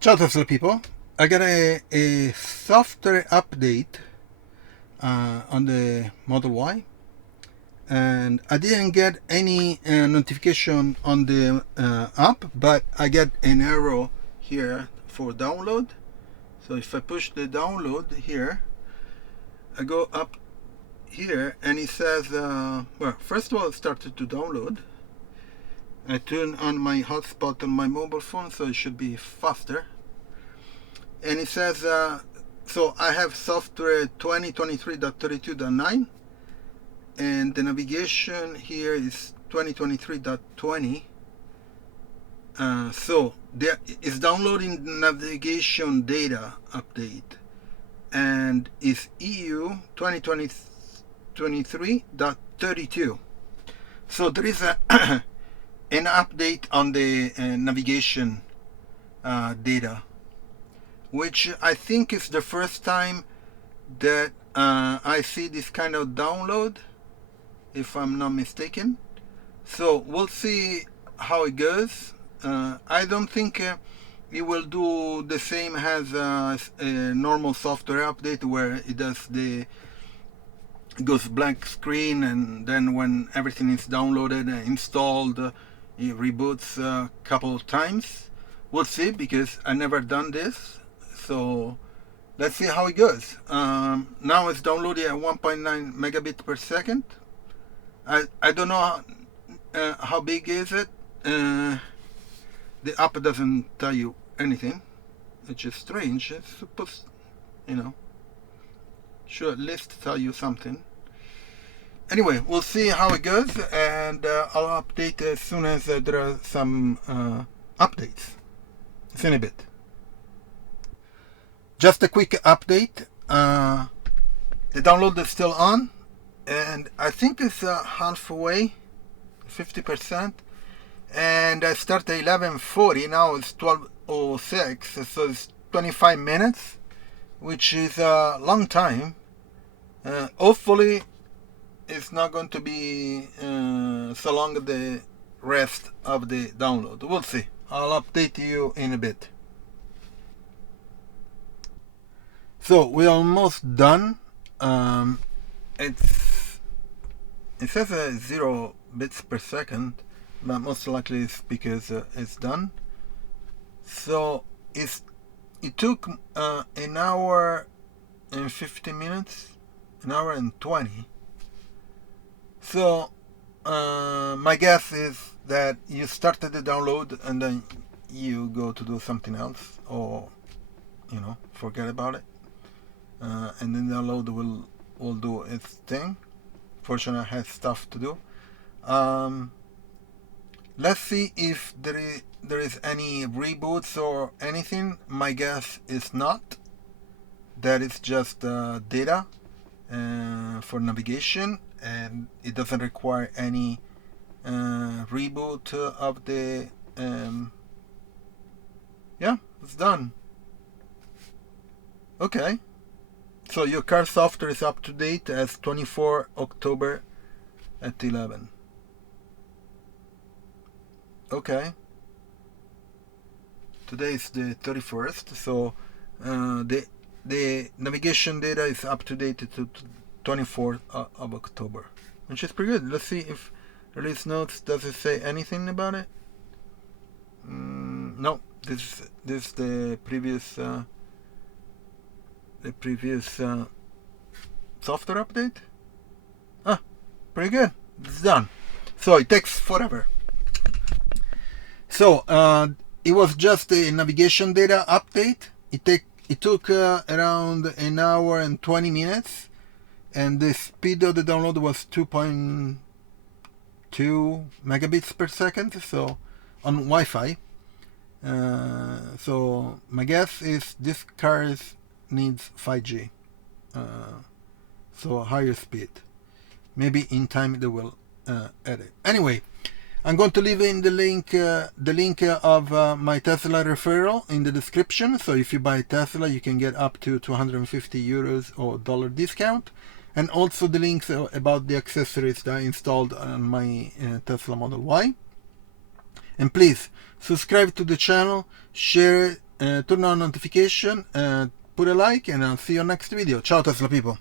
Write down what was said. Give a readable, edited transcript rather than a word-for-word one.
Ciao Tesla people, I got a software update on the Model Y, and I didn't get any notification on the app, but I get an arrow here for download. So if I push the download here, I go up here and it says, well, first of all it started to download. I turn on my hotspot on my mobile phone, so it should be faster. And it says, so I have software 2023.32.9, and the navigation here is 2023.20. So there is downloading navigation data update, and it's EU 2023.32. So there is an update on the navigation data, which I think is the first time that I see this kind of download, if I'm not mistaken. So we'll see how it goes. I don't think it will do the same as a normal software update, where it goes blank screen, and then when everything is downloaded and installed, it reboots a couple of times. We'll see, because I never done this. So let's see how it goes. Now it's downloading at 1.9 megabit per second. I don't know how big is it. The app doesn't tell you anything, which is strange. It's supposed, should at least tell you something. Anyway, we'll see how it goes, and I'll update as soon as there are some updates. See in a bit. Just a quick update. The download is still on, and I think it's halfway, 50%. And I started at 11:40. Now it's 12:06, so it's 25 minutes, which is a long time. Hopefully, it's not going to be so long the rest of the download. We'll see. I'll update you in a bit. So we're almost done. It says 0 bits per second, but most likely it's because it's done. So it took an hour and 50 minutes, an hour and 20. So my guess is that you started the download and then you go to do something else, or forget about it. And then the download will do its thing. Fortunately, I have stuff to do. Let's see if there is any reboots or anything. My guess is not. That is just data for navigation, and it doesn't require any reboot of the. Yeah, it's done. Okay. So your car software is up to date as 24 October at 11. Okay. Today is the 31st, so the navigation data is up to date to 24th of October, which is pretty good. Let's see if release notes does it say anything about it. No, this is the previous. Software update. Pretty good. It's done. So it takes forever. So it was just a navigation data update. It took around an hour and 20 minutes, and the speed of the download was 2.2 megabits per second. So on Wi-Fi. So my guess is this car needs 5G, so higher speed. Maybe in time they will add it. Anyway, I'm going to leave in the link of my Tesla referral in the description. So if you buy Tesla, you can get up to 250 euros or dollar discount, and also the links about the accessories that I installed on my Tesla Model Y. And please subscribe to the channel, share it, turn on notification, put a like, and I'll see you next video. Ciao Tesla people.